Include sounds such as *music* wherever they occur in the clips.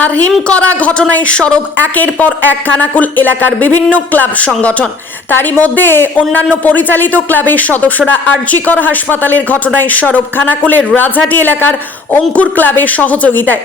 হারহিম করা ঘটনায় সরব একের পর এক খানাকুল এলাকার বিভিন্ন ক্লাব সংগঠন। তারই মধ্যে অন্যান্য পরিচালিত ক্লাবের সদস্যরা আরজিকর হাসপাতালের ঘটনায় সরব খানাকুলের রাজহাটি এলাকার অঙ্কুর ক্লাবের সহযোগিতায়।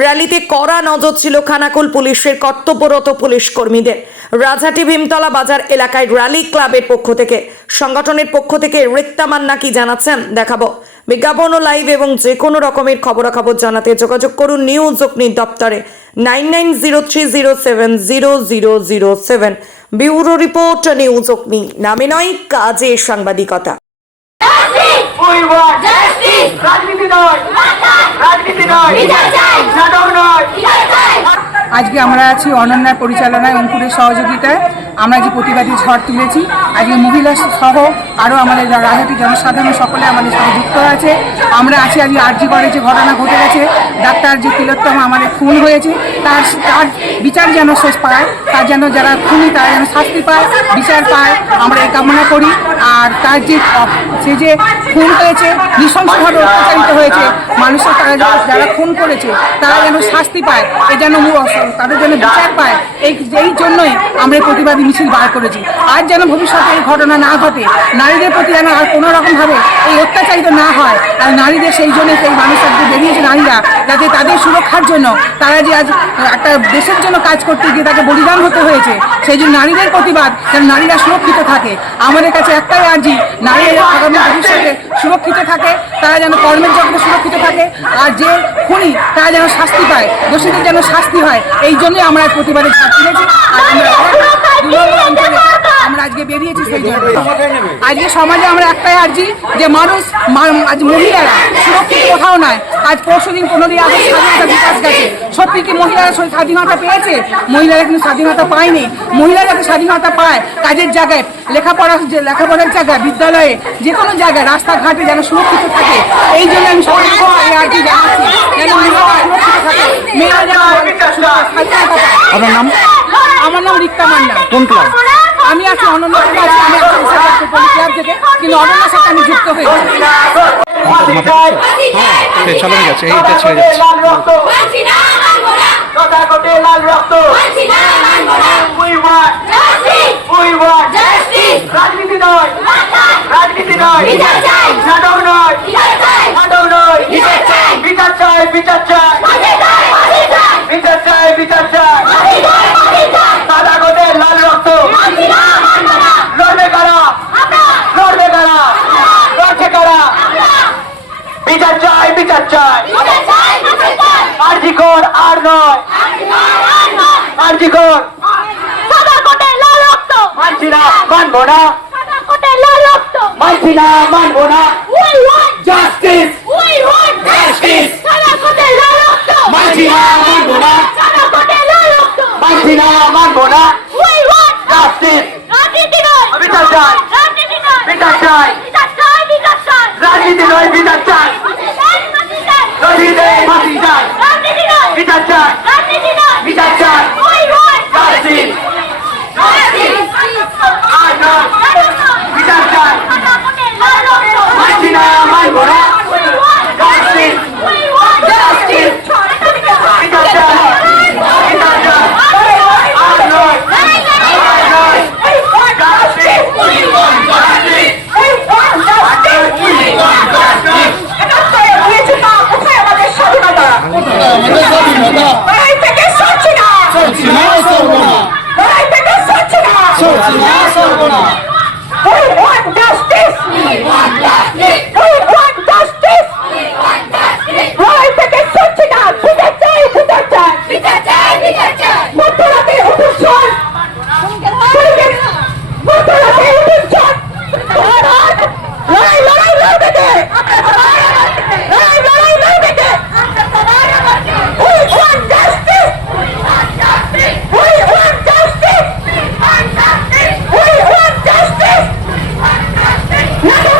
র্যালিতে কড়া নজর ছিল খানাকুল পুলিশের কর্তব্যরত পুলিশ কর্মীদের। রাজহাটি ভীমতলা বাজার এলাকায় র্যালি ক্লাবের পক্ষ থেকে। সংগঠনের পক্ষ থেকে রিক্তা মান্না কি জানাচ্ছেন দেখাবো। বিজ্ঞাপন ও লাইভ এবং যে কোনো রকমের খবরাখবর জানাতে যোগাযোগ করুন নিউজ অগ্নি দপ্তরে nine nine zero three zero seven zero zero zero seven bureau report news Agni. নামে নয়, কাজে সাংবাদিকতা। আজকে আমরা আছি অনন্যার পরিচালনায় অঙ্কুরের সহযোগিতায়। আমরা যে প্রতিবাদী ঝড় তুলেছি আজকে মহিলা সহ আরও আমাদের রাজনৈতিক জনসাধারণ সকলে আমাদের সাথে যুক্ত আছে। আমরা আছি আজকে আর্জি করে যে ঘটনা ঘটে গেছে, ডাক্তার যে তিলোত্তম আমাদের খুন হয়েছে। তার তার বিচার যেন শেষ পায়, তার যেন যারা খুনি তারা যেন শাস্তি পায়, বিচার পায়, আমরা এই কামনা করি। আর তার যে সে যে খুন হয়েছে, নৃশংসভাবে অত্যাচারিত হয়েছে মানুষের তারা যারা- খুন করেছে, তারা যেন শাস্তি পায়, এ যেন তাদের যেন বিচার পায়। এই জন্যই আমরা প্রতিবাদী মিছিল বার করেছি। আর যেন ভবিষ্যতে এই ঘটনা না ঘটে, নারীদের প্রতি যেন আর কোনো রকমভাবে এই অত্যাচারিত না হয়, আর নারীদের সেই জন্য সেই মানুষের যে বেরিয়েছে নারীরা, যাতে তাদের সুরক্ষার জন্য, তারা যে আজ একটা দেশের জন্য কাজ করতে গিয়ে তাকে বলিদান হতে হয়েছে, সেই জন্য নারীদের প্রতিবাদ যেন নারীরা সুরক্ষিত থাকে। আমাদের কাছে একটাই আর্জি, নারীরা আগামী ভবিষ্যতে সুরক্ষিত থাকে, তারা যেন কর্মের জগতে সুরক্ষিত থাকে, আর যে খুনি, তারা যেন শাস্তি পায়, দোষীদের যেন শাস্তি হয়, এই জন্যই আমরা প্রতিবাদে তুলেছি আর আমরা দু নম্বর অঞ্চলে আমরা আজকে বেরিয়েছি সেই জন্য আজকে সমাজে আমরা একটাই আর্জি যে মানুষ আজ মহিলারা সুরক্ষিত কোথাও নয়। আজ পরশু দিন পনেরোই আগস্ট স্বাধীনতা বিকাশ গেছে। সত্যি কি মহিলারা স্বাধীনতা পেয়েছে? মহিলারা কিন্তু স্বাধীনতা পায়নি। মহিলারা যাতে স্বাধীনতা পায় কাজের জায়গায় লেখাপড়া যে লেখাপড়ার জায়গায় বিদ্যালয়ে যে কোনো জায়গায় রাস্তাঘাটে যেন সুরক্ষিত থাকে। এই জন্য আমি সবাইকে এই আর্জি জানাচ্ছি যেন মহিলারা সুরক্ষিত থাকে। মেয়েরা যেন স্বাধীনতা পায় আপনার নাম? আমার নাম রিক্তা মান্না। কোন ক্লাব আমি আছি অনন্য আমি একজন পলি ক্লাব থেকে কিন্তু অনন্যার সাথে আমি যুক্ত হয়েছি সে চালানো যাচ্ছে এইটা ছেড়ে যাচ্ছে লাল রক্ত! রাজনীতি নয় রাজনীতি নয় বিচার চাই! নাটক নয় বিচার নাটক নয় বিচার চাই! বিচার চাই বিচার চাই ফাঁসি চাই, ফাঁসি চাই! বিচার চাই বিচার চাই ফাঁসি চাই, ফাঁসি চাই! সাদা কোটে লাল রক্ত মানছি না, মানবো না। লড়বে কারা আমরা! লড়বে কারা লড়ছে কারা আমরা! বিচার চাই বিচার চাই। কর আর নয়। না। আরজি কর! মানছি না মানবো না! মানছি না মানবো না। জাস্টিস। রক্ত! মানছি না মানবো না! মানছি না মানবো না। জাস্টিস। বিচার চাই। বিচার চাই। so We want justice! We want justice! ¡No! *laughs*